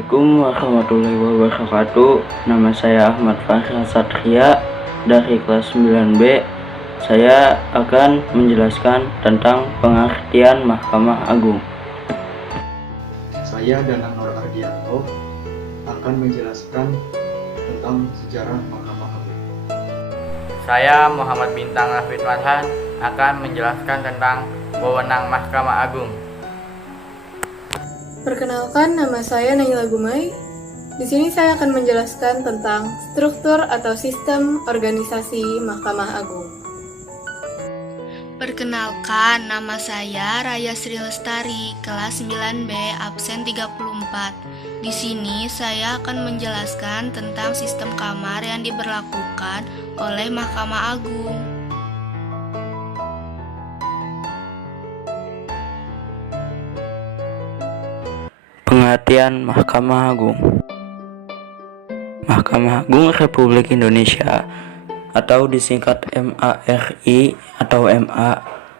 Assalamualaikum warahmatullahi wabarakatuh. Nama saya Ahmad Fahra Satria dari kelas 9B. Saya akan menjelaskan tentang pengertian Mahkamah Agung. Saya Danang Nur Ardianto akan menjelaskan tentang sejarah Mahkamah Agung. Saya Muhammad Bintang Hafid Marhan akan menjelaskan tentang wewenang Mahkamah Agung. Perkenalkan, nama saya Naila Gumai. Di sini saya akan menjelaskan tentang struktur atau sistem organisasi Mahkamah Agung. Perkenalkan, nama saya Raya Sri Lestari, kelas 9B, absen 34. Di sini saya akan menjelaskan tentang sistem kamar yang diberlakukan oleh Mahkamah Agung. Pengertian Mahkamah Agung. Mahkamah Agung Republik Indonesia atau disingkat MARI atau MA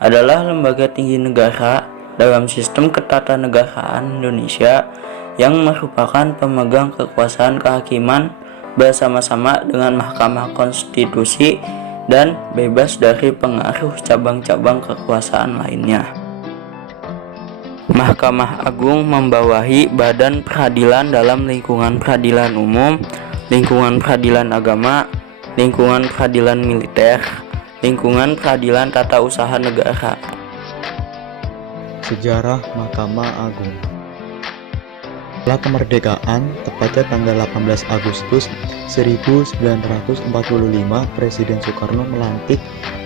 adalah lembaga tinggi negara dalam sistem ketatanegaraan Indonesia yang merupakan pemegang kekuasaan kehakiman bersama-sama dengan Mahkamah Konstitusi dan bebas dari pengaruh cabang-cabang kekuasaan lainnya. Mahkamah Agung membawahi badan peradilan dalam lingkungan peradilan umum, lingkungan peradilan agama, lingkungan peradilan militer, lingkungan peradilan tata usaha negara. Sejarah Mahkamah Agung. Setelah kemerdekaan, tepatnya tanggal 18 Agustus 1945, Presiden Soekarno melantik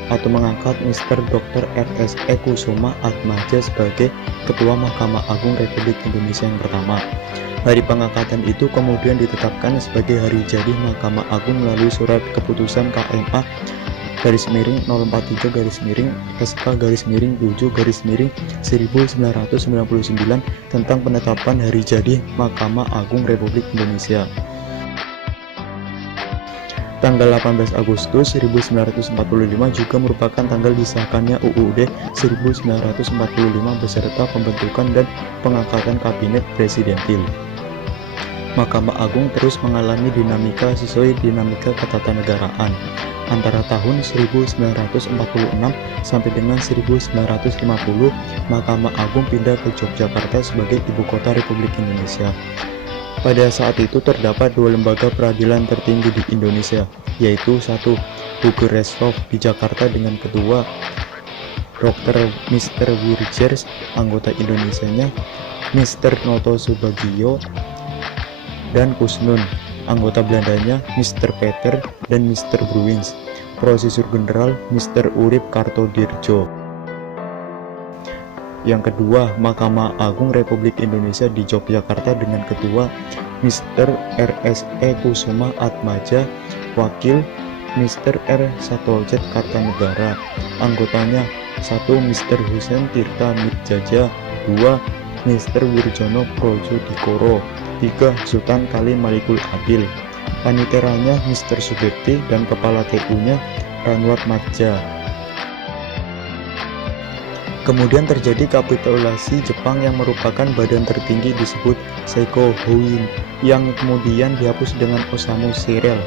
atau mengangkat Mr. Dr. R.S.E. Kusuma Atmaja sebagai Ketua Mahkamah Agung Republik Indonesia yang pertama. Hari pengangkatan itu kemudian ditetapkan sebagai hari jadi Mahkamah Agung melalui surat keputusan KMA /SK/7/1999 tentang penetapan hari jadi Mahkamah Agung Republik Indonesia. Tanggal 18 Agustus 1945 juga merupakan tanggal disahkannya UUD 1945 beserta pembentukan dan pengangkatan kabinet presidentil. Mahkamah Agung terus mengalami dinamika sesuai dinamika ketatanegaraan. Antara tahun 1946 sampai dengan 1950, Mahkamah Agung pindah ke Yogyakarta sebagai ibu kota Republik Indonesia. Pada saat itu terdapat dua lembaga peradilan tertinggi di Indonesia, yaitu satu Hugo Reshoff di Jakarta dengan ketua Dr. Mr. Wirgers, anggota Indonesianya Mr. Noto Subagio, dan Kusnun, anggota Belandanya Mr. Peter dan Mr. Bruins, Prosesor Jenderal Mr. Urip Kartodirjo. Yang kedua, Mahkamah Agung Republik Indonesia di Yogyakarta dengan ketua Mr. R.S.E. Kusuma Atmaja, wakil Mr. R. Satoljet Kartanegara, anggotanya 1. Mr. Husein Tirta Midjaja, 2. Mr. Wirjono Projodikoro, 3. Sultan Kali Malikul Adil, paniteranya Mr. Subekti dan kepala TU-nya Ranwat Madja. Kemudian terjadi kapitulasi Jepang yang merupakan badan tertinggi disebut Seiko Hoin yang kemudian dihapus dengan Osamu Serial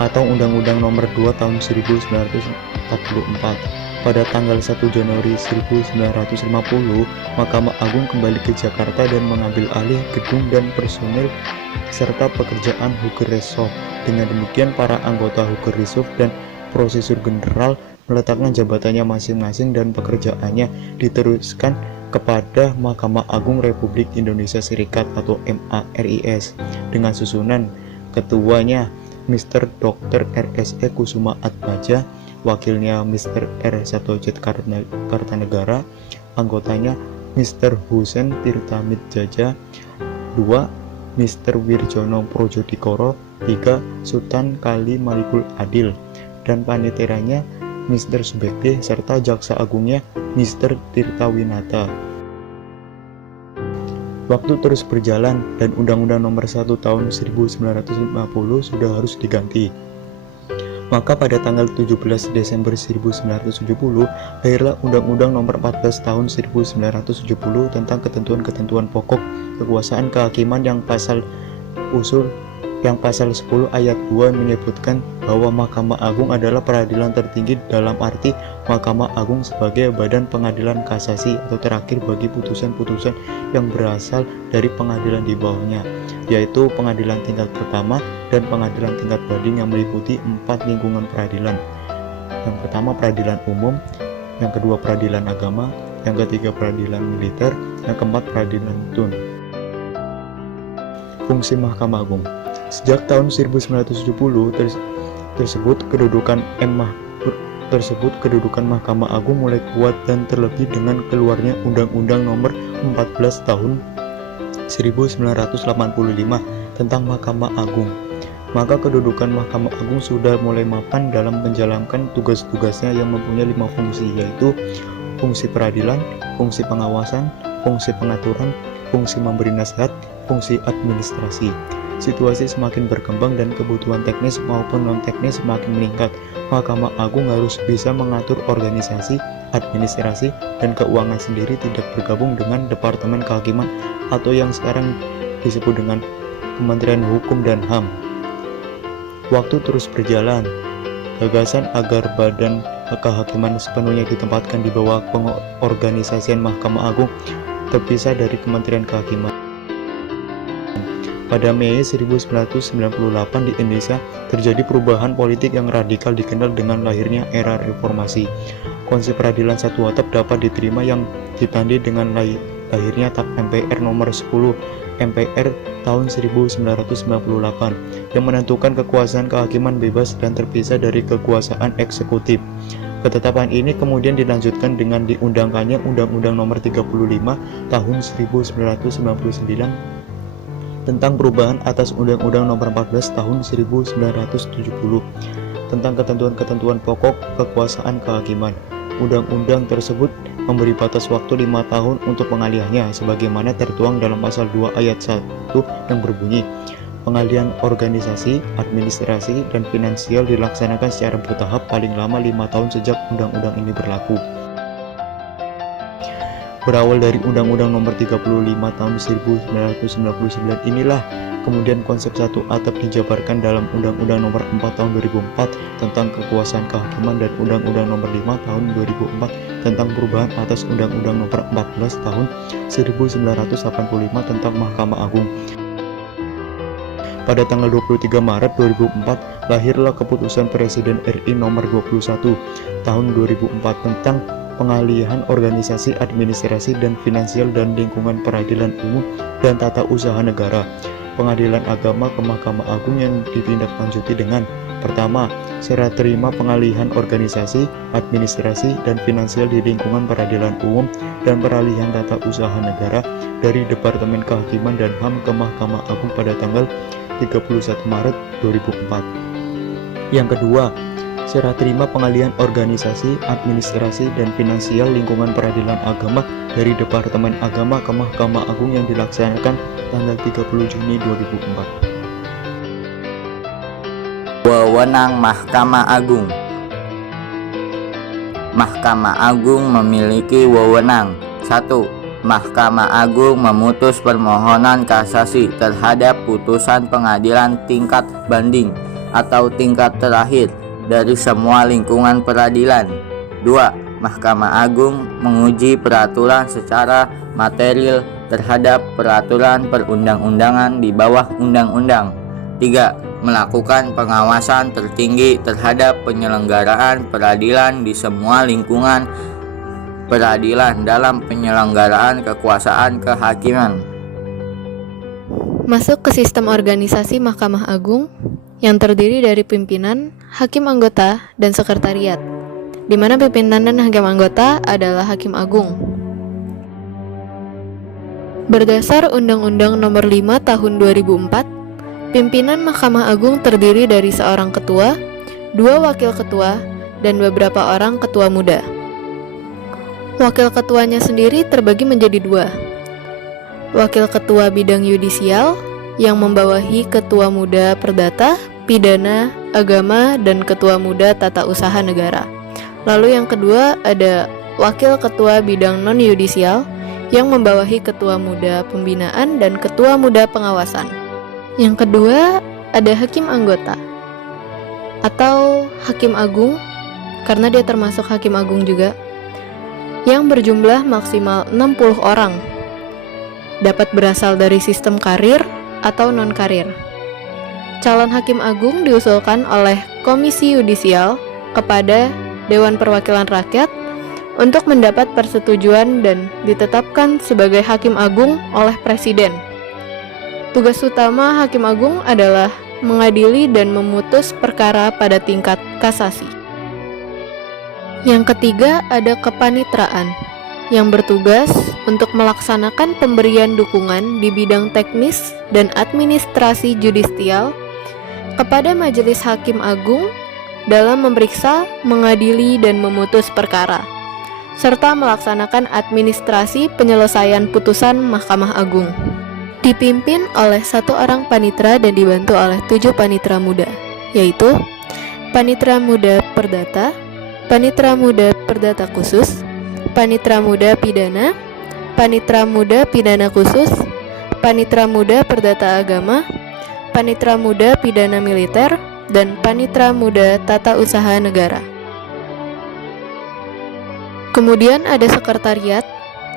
atau Undang-Undang Nomor 2 Tahun 1944. Pada tanggal 1 Januari 1950, Mahkamah Agung kembali ke Jakarta dan mengambil alih gedung dan personil serta pekerjaan Hugo Reshoff. Dengan demikian, para anggota Hugo Reshoff dan Prosesor Jenderal meletakkan jabatannya masing-masing dan pekerjaannya diteruskan kepada Mahkamah Agung Republik Indonesia Serikat atau MARIS dengan susunan ketuanya Mr. Dr. R.S.E. Kusuma Atmaja, wakilnya Mr. R. Satoljet Kartanegara, anggotanya Mr. Husein Tirta Midjaja, 2. Mr. Wirjono Projodikoro, 3. Sultan Kali Malikul Adil, dan paniteranya Mr. Subekti serta Jaksa Agungnya Mr. Tirta Winata. Waktu terus berjalan dan Undang-Undang Nomor 1 Tahun 1950 sudah harus diganti. Maka pada tanggal 17 Desember 1970 lahirlah Undang-Undang Nomor 14 Tahun 1970 tentang ketentuan-ketentuan pokok kekuasaan kehakiman yang pasal 10 ayat 2 menyebutkan bahwa Mahkamah Agung adalah peradilan tertinggi dalam arti Mahkamah Agung sebagai badan pengadilan kasasi atau terakhir bagi putusan-putusan yang berasal dari pengadilan di bawahnya, yaitu pengadilan tingkat pertama dan pengadilan tingkat banding yang meliputi 4 lingkungan peradilan. Yang pertama peradilan umum, yang kedua peradilan agama, yang ketiga peradilan militer, yang keempat peradilan tun. Fungsi Mahkamah Agung. Sejak tahun 1970 tersebut kedudukan Mahkamah Agung mulai kuat dan terlebih dengan keluarnya Undang-Undang Nomor 14 Tahun 1985 tentang Mahkamah Agung. Maka kedudukan Mahkamah Agung sudah mulai mapan dalam menjalankan tugas-tugasnya yang mempunyai 5 fungsi, yaitu fungsi peradilan, fungsi pengawasan, fungsi pengaturan, fungsi memberi nasihat, fungsi administrasi. Situasi semakin berkembang dan kebutuhan teknis maupun non-teknis semakin meningkat. Mahkamah Agung harus bisa mengatur organisasi, administrasi, dan keuangan sendiri, tidak bergabung dengan Departemen Kehakiman atau yang sekarang disebut dengan Kementerian Hukum dan HAM. Waktu terus berjalan. Gagasan agar badan kehakiman sepenuhnya ditempatkan di bawah pengorganisasian Mahkamah Agung terpisah dari Kementerian Kehakiman. Pada Mei 1998 di Indonesia terjadi perubahan politik yang radikal dikenal dengan lahirnya era reformasi. Konsep peradilan satu atap dapat diterima yang ditandai dengan lahirnya TAP MPR nomor 10 MPR tahun 1998 yang menentukan kekuasaan kehakiman bebas dan terpisah dari kekuasaan eksekutif. Ketetapan ini kemudian dilanjutkan dengan diundangkannya Undang-Undang Nomor 35 Tahun 1999 tentang perubahan atas Undang-Undang Nomor 14 Tahun 1970 tentang ketentuan-ketentuan pokok kekuasaan kehakiman. Undang-undang tersebut memberi batas waktu 5 tahun untuk pengalihannya sebagaimana tertuang dalam pasal 2 ayat 1 yang berbunyi, pengalihan organisasi, administrasi, dan finansial dilaksanakan secara bertahap paling lama 5 tahun sejak undang-undang ini berlaku. Berawal dari Undang-Undang Nomor 35 Tahun 1999 inilah kemudian konsep satu atap dijabarkan dalam Undang-Undang Nomor 4 Tahun 2004 tentang kekuasaan kehakiman dan Undang-Undang Nomor 5 Tahun 2004 tentang perubahan atas Undang-Undang Nomor 14 Tahun 1985 tentang Mahkamah Agung. Pada tanggal 23 Maret 2004 lahirlah keputusan Presiden RI Nomor 21 Tahun 2004 tentang pengalihan organisasi, administrasi, dan finansial dan lingkungan peradilan umum dan tata usaha negara, pengadilan agama ke Mahkamah Agung yang ditindaklanjuti dengan: pertama, serah terima pengalihan organisasi, administrasi, dan finansial di lingkungan peradilan umum dan peralihan tata usaha negara dari Departemen Kehakiman dan HAM ke Mahkamah Agung pada tanggal 31 Maret 2004. Yang kedua, serah terima pengalihan organisasi, administrasi, dan finansial lingkungan peradilan agama dari Departemen Agama ke Mahkamah Agung yang dilaksanakan tanggal 30 Juni 2004. Wewenang Mahkamah Agung. Mahkamah Agung memiliki wewenang: 1. Mahkamah Agung memutus permohonan kasasi terhadap putusan pengadilan tingkat banding atau tingkat terakhir dari semua lingkungan peradilan. 2. Mahkamah Agung menguji peraturan secara material terhadap peraturan perundang-undangan di bawah undang-undang. 3. Melakukan pengawasan tertinggi terhadap penyelenggaraan peradilan di semua lingkungan peradilan dalam penyelenggaraan kekuasaan kehakiman. Masuk ke sistem organisasi Mahkamah Agung yang terdiri dari pimpinan, hakim anggota, dan sekretariat, di mana pimpinan dan hakim anggota adalah Hakim Agung. Berdasar Undang-Undang Nomor 5 Tahun 2004, pimpinan Mahkamah Agung terdiri dari seorang ketua, 2 wakil ketua, dan beberapa orang ketua muda. Wakil ketuanya sendiri terbagi menjadi 2. Wakil ketua bidang yudisial yang membawahi ketua muda perdata, pidana, agama, dan ketua muda tata usaha negara. Lalu yang kedua ada wakil ketua bidang non-yudisial yang membawahi ketua muda pembinaan dan ketua muda pengawasan. Yang kedua, ada hakim anggota atau hakim agung, karena dia termasuk hakim agung juga, yang berjumlah maksimal 60 orang. Dapat berasal dari sistem karir atau non-karir. Calon hakim agung diusulkan oleh Komisi Yudisial kepada Dewan Perwakilan Rakyat untuk mendapat persetujuan dan ditetapkan sebagai hakim agung oleh Presiden. Tugas utama hakim agung adalah mengadili dan memutus perkara pada tingkat kasasi. Yang ketiga, ada kepanitraan yang bertugas untuk melaksanakan pemberian dukungan di bidang teknis dan administrasi judisial kepada Majelis Hakim Agung dalam memeriksa, mengadili, dan memutus perkara, serta melaksanakan administrasi penyelesaian putusan Mahkamah Agung. Dipimpin oleh 1 orang panitra dan dibantu oleh 7 panitra muda, yaitu Panitra Muda Perdata, Panitra Muda Perdata Khusus, Panitra Muda Pidana, Panitra Muda Pidana Khusus, Panitra Muda Perdata Agama, Panitra Muda Pidana Militer, dan Panitra Muda Tata Usaha Negara. Kemudian ada sekretariat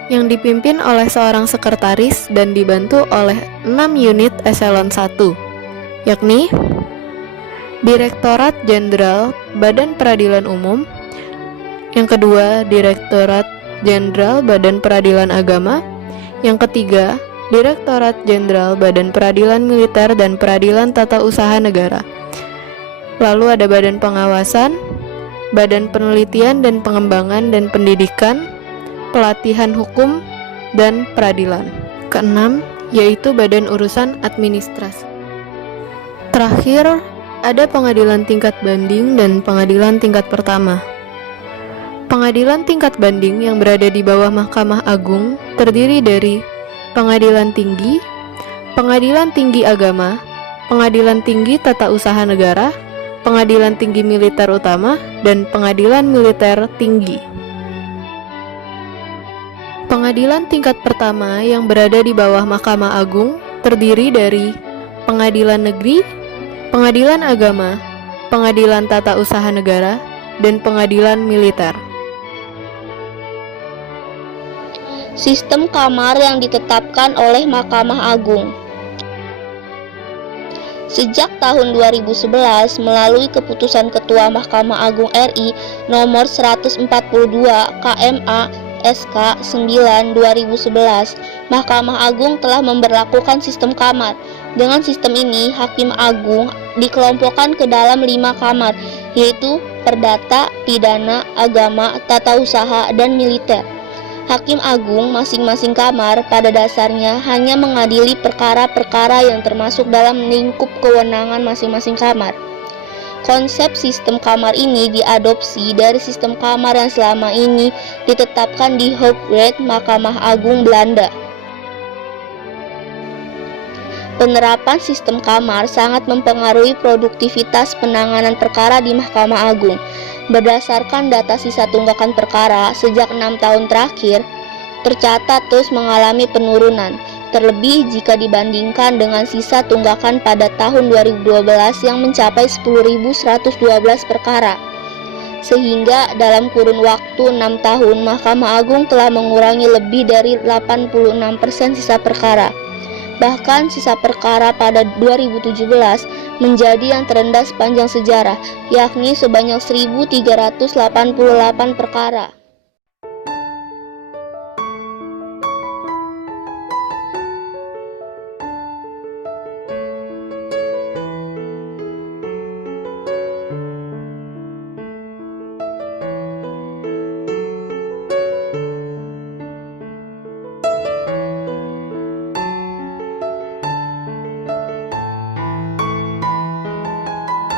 yang dipimpin oleh seorang sekretaris dan dibantu oleh 6 unit eselon 1, yakni Direktorat Jenderal Badan Peradilan Umum, yang kedua Direktorat Jenderal Badan Peradilan Agama, yang ketiga Direktorat Jenderal Badan Peradilan Militer dan Peradilan Tata Usaha Negara. Lalu ada Badan Pengawasan, Badan Penelitian dan Pengembangan dan Pendidikan, Pelatihan Hukum, dan Peradilan. Keenam, yaitu Badan Urusan Administrasi. Terakhir, ada Pengadilan Tingkat Banding dan Pengadilan Tingkat Pertama. Pengadilan tingkat banding yang berada di bawah Mahkamah Agung terdiri dari Pengadilan Tinggi, Pengadilan Tinggi Agama, Pengadilan Tinggi Tata Usaha Negara, Pengadilan Tinggi Militer Utama, dan Pengadilan Militer Tinggi. Pengadilan tingkat pertama yang berada di bawah Mahkamah Agung terdiri dari Pengadilan Negeri, Pengadilan Agama, Pengadilan Tata Usaha Negara, dan Pengadilan Militer. Sistem kamar yang ditetapkan oleh Mahkamah Agung. Sejak tahun 2011 melalui keputusan Ketua Mahkamah Agung RI nomor 142 KMA SK 9 2011, Mahkamah Agung telah memberlakukan sistem kamar. Dengan sistem ini, Hakim Agung dikelompokkan ke dalam 5 kamar, yaitu Perdata, Pidana, Agama, Tata Usaha, dan Militer. Hakim Agung masing-masing kamar pada dasarnya hanya mengadili perkara-perkara yang termasuk dalam lingkup kewenangan masing-masing kamar. Konsep sistem kamar ini diadopsi dari sistem kamar yang selama ini ditetapkan di Hooggerecht Mahkamah Agung Belanda. Penerapan sistem kamar sangat mempengaruhi produktivitas penanganan perkara di Mahkamah Agung. Berdasarkan data sisa tunggakan perkara sejak 6 tahun terakhir, tercatat terus mengalami penurunan, terlebih jika dibandingkan dengan sisa tunggakan pada tahun 2012 yang mencapai 10.112 perkara. Sehingga dalam kurun waktu 6 tahun, Mahkamah Agung telah mengurangi lebih dari 86% sisa perkara. Bahkan sisa perkara pada 2017 menjadi yang terendah sepanjang sejarah, yakni sebanyak 1.388 perkara.